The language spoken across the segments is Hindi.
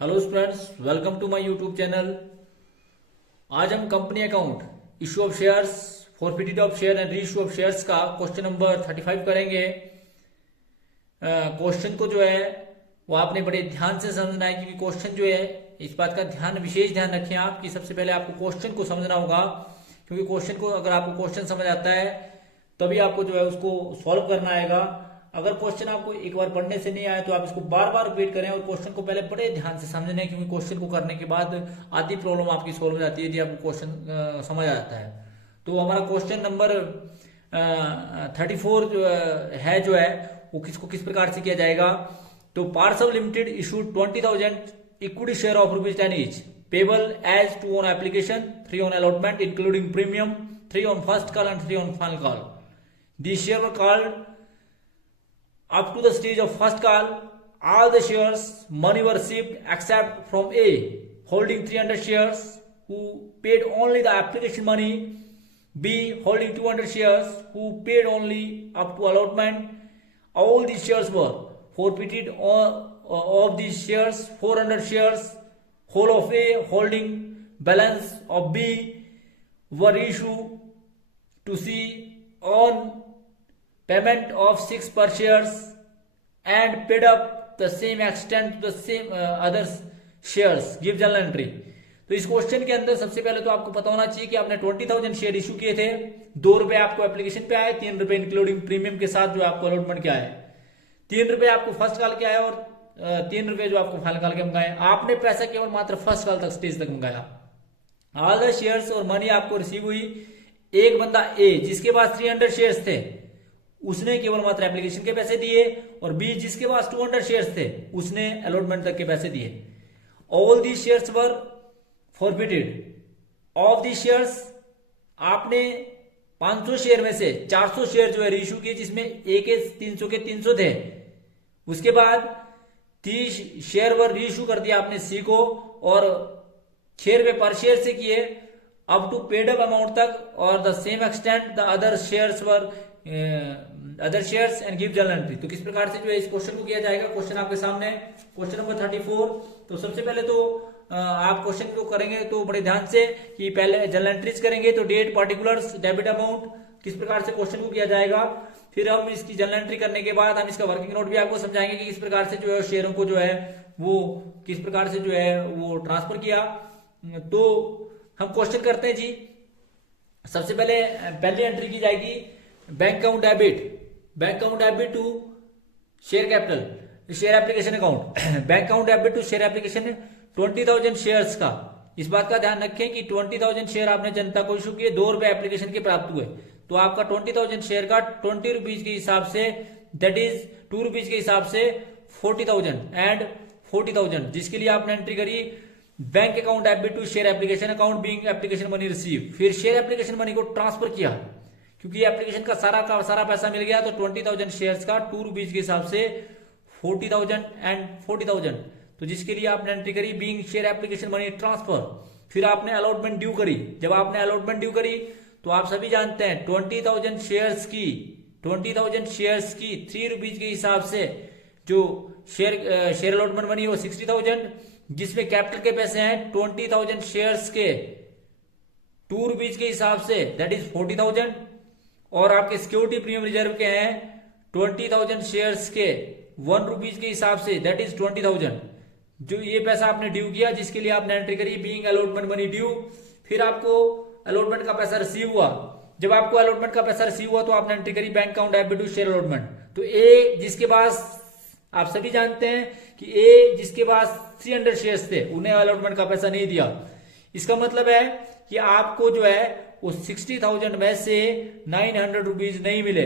Hello students, welcome to my YouTube channel. आज हम company account, issue of shares, forfeited of share and reissue of shares का क्वेश्चन नंबर 35 करेंगे। क्वेश्चन को जो है वो आपने बड़े ध्यान से समझना है, क्योंकि क्वेश्चन जो है इस बात का विशेष ध्यान रखें आप कि सबसे पहले आपको क्वेश्चन को समझना होगा, क्योंकि क्वेश्चन को अगर आपको क्वेश्चन समझ आता है तभी आपको जो है उसको सॉल्व करना आएगा। अगर क्वेश्चन आपको एक बार पढ़ने से नहीं आया तो आप इसको बार बार रिपीट करें और क्वेश्चन को पहले बड़े ध्यान से समझने, क्योंकि क्वेश्चन को करने के बाद आधी प्रॉब्लम आपकी सॉल्व हो जाती है यदि आपको क्वेश्चन समझ आता है। तो हमारा क्वेश्चन नंबर 34 जो है वो किस प्रकार से किया जाएगा। तो parcel limited issued 20,000 equity share of ₹10 each, payable as 2 on application, 3 on allotment including premium, 3 on first call and 3 on final call. The share were called up to the stage of first call. All the shares money were received except from A holding 300 shares who paid only the application money, B holding 200 shares who paid only up to allotment. All these shares were forfeited. Of these shares 400 shares whole of A holding balance of B were issued to C on payment of 6 per shares and paid up the same extent to the same other shares. Give journal entry. तो इस क्वेश्चन के अंदर सबसे पहले तो आपको पता होना चाहिए कि आपने 20,000 शेयर इशू किए थे, ₹2 आपको एप्लीकेशन पे आए, ₹3 इंक्लूडिंग प्रीमियम के साथ जो आपको अलॉटमेंट क्या है, ₹3 आपको फर्स्ट कॉल के आया और ₹3 जो आपको फाइनल कॉल के मंगाए। आपने पैसा केवल मात्र फर्स्ट कॉल तक स्टेज तक मंगाया। ऑल द शेयर्स और मनी आपको रिसीव हुई। एक बंदा ए जिसके पास 300 शेयर्स थे उसने केवल मात्र एप्लीकेशन के पैसे दिए, और बी जिसके पास 200 शेयर्स थे उसने अलॉटमेंट तक के पैसे दिए। All the shares were forfeited. Of the shares आपने 500 शेयर में से 400 शेयर जो है रीइश्यू किए, जिसमें ए के 300 के 300 थे। उसके बाद 30 शेयर वर रीइश्यू कर दिया आपने सी को, और ₹6 पर शेयर से किए up to paid up amount तक, और the same extent the other shares were other shares and give journal entry. तो किस प्रकार से जो है इस क्वेश्चन को किया जाएगा, क्वेश्चन आपके सामने क्वेश्चन नंबर 34। तो सबसे पहले तो आप क्वेश्चन को करेंगे तो बड़े ध्यान से कि पहले जर्नल एंट्रीज करेंगे, तो डेट, पार्टिकुलर्स, डेबिट अमाउंट, किस प्रकार से क्वेश्चन को किया जाएगा। फिर हम इसकी जर्नल एंट्री करने के बाद हम इसका वर्किंग नोट भी आपको समझाएंगे कि किस प्रकार से जो है शेयरों को जो है वो किस प्रकार से जो है वो ट्रांसफर किया। तो हम क्वेश्चन करते हैं जी। सबसे पहली एंट्री की जाएगी bank account debit to share capital, share application account. Bank account debit to share application 20,000 shares का। इस बात का ध्यान रखें कि 20,000 शेयर आपने जनता को इशू किए, ₹2 एप्लीकेशन के प्राप्त हुए, तो आपका 20,000 शेयर का ₹20 के हिसाब से, दैट इज ₹2 के हिसाब से 40,000 एंड 40,000, जिसके लिए आपने एंट्री करी bank account debit to share application account being application money receive. फिर शेयर एप्लीकेशन मनी को ट्रांसफर किया, क्योंकि एप्लीकेशन का सारा पैसा मिल गया, तो 20,000 शेयर्स का ₹2 के हिसाब से 40,000 एंड 40,000, तो जिसके लिए आपने एंट्री करी being share application money transfer. फिर आपने अलॉटमेंट ड्यू करी। जब आपने अलॉटमेंट ड्यू करी तो आप सभी जानते हैं 20,000 शेयर्स की ₹3 के हिसाब से जो शेयर अलॉटमेंट बनी वो 60,000, जिसमें कैपिटल के पैसे हैं 20,000 शेयर्स के ₹2 के हिसाब से, दैट इज 40,000, और आपके सिक्योरिटी प्रीमियम रिजर्व के हैं 20,000 शेयर्स के ₹1 के हिसाब से, दैट इज 20,000, जो ये पैसा आपने ड्यू किया, जिसके लिए आपने एंट्री करी बीइंग अलॉटमेंट मनी ड्यू। फिर आपको अलॉटमेंट का पैसा रिसीव हुआ। जब आपको अलॉटमेंट का पैसा रिसीव हुआ तो आपने एंट्री करी bank account debit to share allotment. तो ए जिसके पास, आप सभी जानते हैं कि ए जिसके पास 300 शेयर्स थे उन्हें अलॉटमेंट का पैसा नहीं दिया। इसका मतलब है कि आपको जो है वो 60,000 में से ₹900 नहीं मिले।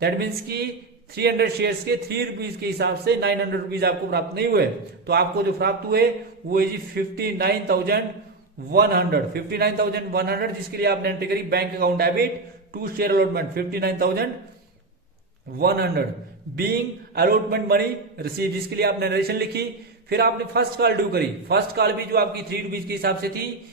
दैट मीन्स कि 300 शेयर्स के ₹3 के हिसाब से ₹900 आपको प्राप्त नहीं हुए। तो आपको जो प्राप्त हुए वो है जी 59,100, जिसके लिए आपने एंट्री करी bank account debit to share allotment 59,100 being allotment money receive, जिसके लिए आपने नरेशन लिखी। फिर आपने फर्स्ट कॉल ड्यू करी। फर्स्ट कॉल भी जो आपकी ₹3 के हिसाब से थी,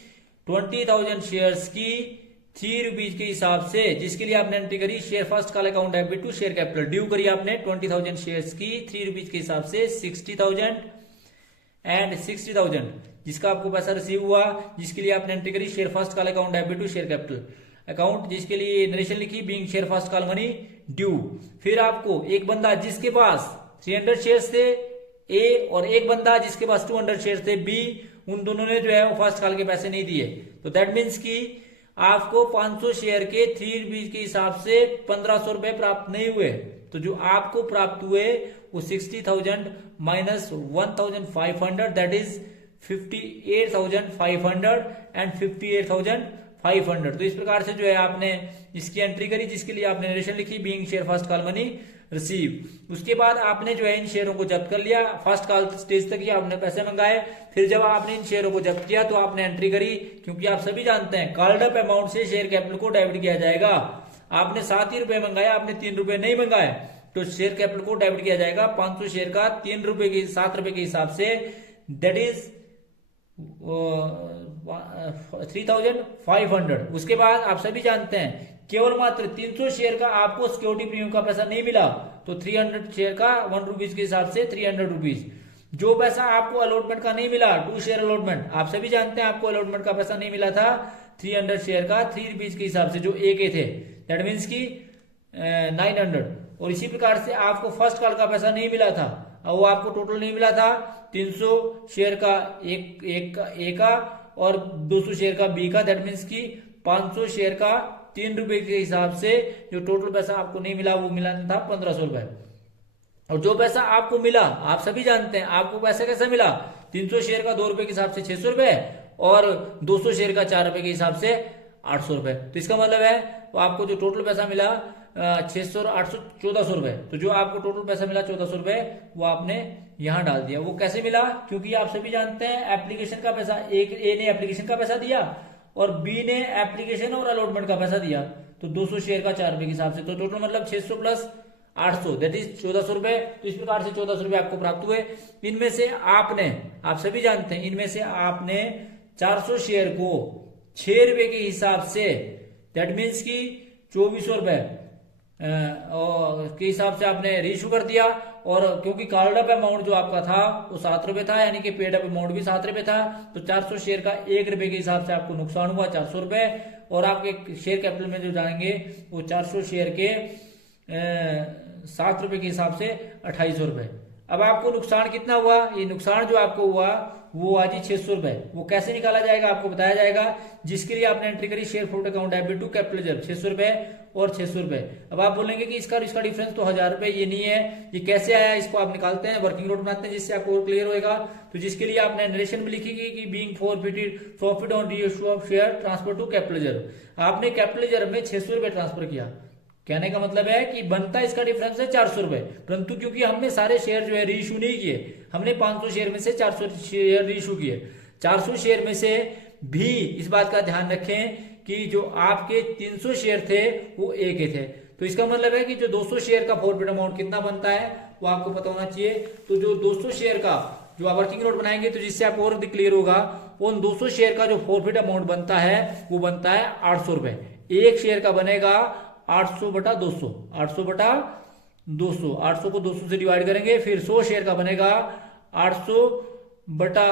20,000 शेयर्स की ₹3 के हिसाब से, जिसके लिए आपने एंट्री करी share first call account debit to share capital. Due करी आपने 20,000 शेयर्स की ₹3 के हिसाब से 60,000 एंड 60,000 जिसका आपको पैसा रिसीव हुआ, जिसके लिए आपने एंट्री करी share first call account debit to share capital account, जिसके लिए नरेशन लिखी being share first call money due. फिर आपको एक बंदा जिसके पास 300 शेयर्स थे ए और एक बंदा जिसके पास 200 शेयर्स थे बी, उन दोनों ने जो है वो फर्स्ट कॉल के पैसे नहीं दिए। तो दैट मीन्स कि आपको 500 शेयर के 3 रुपीज के हिसाब से 1500 रुपए प्राप्त नहीं हुए। तो जो आपको प्राप्त हुए वो 60,000 माइनस 1,500 दैट इज 58,500 एंड 58,500। तो इस प्रकार से जो है आपने इसकी एंट्री करी, जिसके लिए आपने नरेशन लिखी being share first call money receive. उसके बाद आपने जो है इन शेयरों को जब्त कर लिया, फर्स्ट कॉल स्टेज तक ही आपने पैसे मंगाए। फिर जब आपने इन शेयरों को जब्त किया तो आपने एंट्री करी, क्योंकि आप सभी जानते हैं कॉल्ड अप अमाउंट से शेयर कैपिटल को डेबिट किया जाएगा। आपने 7 ही रुपए मंगाए, आपने 3 रुपए नहीं मंगाए, तो शेयर कैपिटल को डेबिट किया जाएगा 500 शेयर का 3 रुपए के 7 रुपए के हिसाब से, दैट इज 3,500। उसके बाद आप सभी जानते हैं केवल मात्र 300 शेयर का आपको सिक्योरिटी प्रीमियम का पैसा नहीं मिला, तो 300 शेयर का 1 रुपीज के हिसाब से 300 रुपीज। जो पैसा आपको अलॉटमेंट का नहीं मिला, 2 शेयर अलॉटमेंट, आप सभी जानते हैं आपको अलॉटमेंट का पैसा नहीं मिला था 300 शेयर का 3 रुपीज के हिसाब से जो एक थे, दैट मीन्स की 900। और इसी प्रकार से आपको फर्स्ट कॉल का पैसा नहीं मिला था, और वो आपको टोटल नहीं मिला था 300 शेयर का एक का और 200 शेयर का बी का, दैट मीन्स की 500 शेयर का 3 रुपए के हिसाब से जो टोटल पैसा आपको नहीं मिला वो मिला था 1500 रुपए। और जो पैसा आपको मिला आप सभी जानते हैं आपको पैसा कैसे मिला, 300 शेयर का 2 रुपए के हिसाब से 600 रुपए और 200 शेयर का 4 रुपए के हिसाब से 800 रुपए। तो इसका मतलब है तो आपको जो टोटल पैसा मिला 600 और 800 1400 रुपए। तो जो आपको टोटल पैसा मिला 1400 रुपए वो आपने यहां डाल दिया। वो कैसे मिला, क्योंकि आप सभी जानते हैं एप्लीकेशन का पैसा, एक ए ने एप्लीकेशन का पैसा दिया और बी ने एप्लीकेशन और अलॉटमेंट का पैसा दिया, तो 200 शेयर का 4 रुपए के हिसाब से, तो टोटल मतलब 600 प्लस 800 दैट इज 1400 रुपए। तो इस प्रकार से 1400 रुपए आपको प्राप्त हुए। इनमें से आपने, आप सभी जानते हैं, इनमें से आपने 400 शेयर को 6 रुपए के हिसाब से, दैट मीन्स की 2400 रुपए के हिसाब से आपने रीइश्यू कर दिया। और क्योंकि कॉल्ड अप अमाउंट जो आपका था वो 7 रुपए था, यानी कि पेड अप अमाउंट भी 7 रुपए था, तो 400 शेयर का 1 रुपए के हिसाब से आपको नुकसान हुआ 400 रुपए। और आपके शेयर कैपिटल में जो जाएंगे वो 400 शेयर के 7 रुपए के हिसाब से 2800 रुपए। अब आपको नुकसान कितना हुआ, ये नुकसान जो आपको हुआ वो आज ही 600 रुपए। वो कैसे निकाला जाएगा आपको बताया जाएगा, जिसके लिए आपने एंट्री करी share float account debit to capital reserve 600 रुपए और 600 रुपए। अब आप बोलेंगे कि इसका डिफरेंस तो 1000 रुपए, ये नहीं है, ये कैसे आया, इसको आप निकालते हैं, वर्किंग नोट बनाते हैं जिससे आपको और क्लियर होगा। तो जिसके लिए आपने नरेशन में लिखी कि being forfeited profit on reissue of share transfer to capital reserve. आपने कैपिटल रिजर्व में 600 रुपए ट्रांसफर किया, कहने का मतलब है कि बनता इसका डिफरेंस है 400 रुपए, परंतु क्योंकि हमने सारे शेयर जो है रीइश्यू नहीं किए, हमने 500 शेयर में से 400 शेयर रीइश्यू किए। 400 शेयर में से भी इस बात का ध्यान रखें कि जो आपके 300 शेयर थे वो एक ही थे, तो इसका मतलब है कि जो 200 शेयर का फॉरफिट अमाउंट कितना बनता है वो आपको पता होना चाहिए। तो जो 200 शेयर का जो आप वर्किंग नोट बनाएंगे तो जिससे आपको और क्लियर होगा, उन 200 शेयर का जो फॉरफिट अमाउंट बनता है वो बनता है 800 रुपए। एक शेयर का बनेगा 800 बटा 200, 800 बटा 200, 800 को 200 से डिवाइड करेंगे, फिर 100 शेयर का बनेगा 800 बटा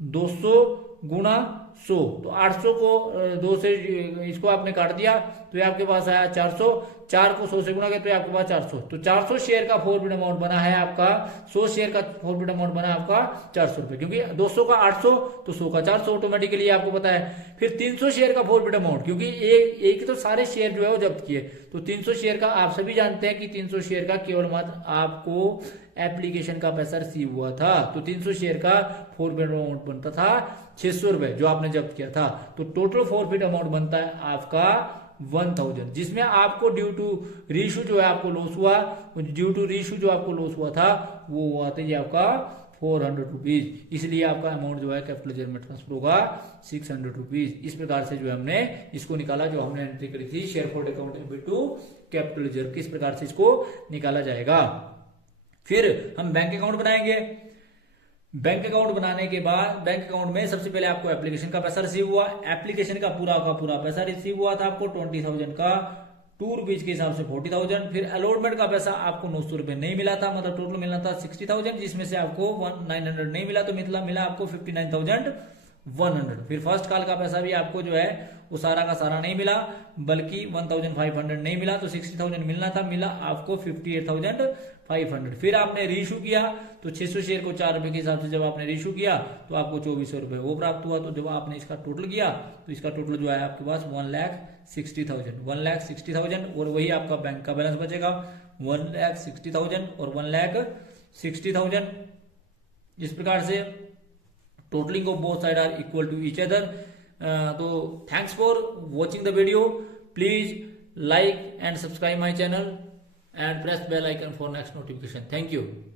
200 गुणा 100। तो 800 को 2 से इसको आपने काट दिया तो ये आपके पास आया 400, 4 को 100 से गुणा किया तो ये आपके पास 400। तो 400 शेयर का फॉरफिट अमाउंट बना है आपका, 100 शेयर का फॉरफिट अमाउंट बना आपका 400 रुपए, क्योंकि 200 का 800 तो 100 का 400 ऑटोमेटिकली आपको पता है। फिर 300 शेयर का फॉरफिट अमाउंट, क्योंकि एक तो सारे शेयर जो है वो जब्त किए, तो 300 शेयर का आप सभी जानते हैं कि 300 शेयर का केवल मात्र आपको एप्लीकेशन का पैसा रिसीव हुआ था, तो 300 शेयर का फॉरफिट अमाउंट बनता था 600 रुपए जो आपने जब्त किया था। तो टोटल फॉरफिट अमाउंट बनता है आपका 1000, जिसमें आपको ड्यू टू रीइश्यू जो है आपको लॉस हुआ, ड्यू टू रीइश्यू जो आपको लॉस हुआ था वो हुआ था ये आपका 400 रुपीज। इसलिए आपका अमाउंट जो है कैपिटल रिजर्व में ट्रांसफर होगा 600 रुपीज। इस प्रकार से जो है हमने इसको निकाला, जो हमने एंट्री करी थी share float account debit to capital reserve, किस प्रकार से इसको निकाला जाएगा। फिर हम बैंक अकाउंट बनाएंगे। बैंक अकाउंट बनाने के बाद बैंक अकाउंट में सबसे पहले आपको एप्लीकेशन का पैसा रिसीव हुआ, एप्लीकेशन का पूरा पैसा रिसीव हुआ था आपको 20,000 का ₹2 के हिसाब से 40,000। फिर अलॉटमेंट का पैसा आपको 900 रुपए नहीं मिला था, मतलब टोटल मिलना था 60,000, जिसमें से आपको 900 नहीं मिला, तो मिला आपको 59,100। फिर फर्स्ट कॉल का पैसा भी आपको जो है वो सारा का सारा नहीं मिला, बल्कि 1,500 नहीं मिला, तो 60,000 मिलना था, मिला आपको 58,500। फिर आपने रीइशू किया तो 600 शेयर को ₹4 के हिसाब से जब आपने रीइशू किया तो आपको 2400 रुपए वो प्राप्त हुआ। तो जब आपने इसका टोटल किया तो इसका टोटल जो है आपके पास 1,60,000 और वही आपका बैंक का बैलेंस बचेगा 1,60,000 और 1,60,000। इस प्रकार से totalling of both side are equal to each other. तो thanks for watching the video. Please like and subscribe my channel and press bell icon for next notification. Thank you.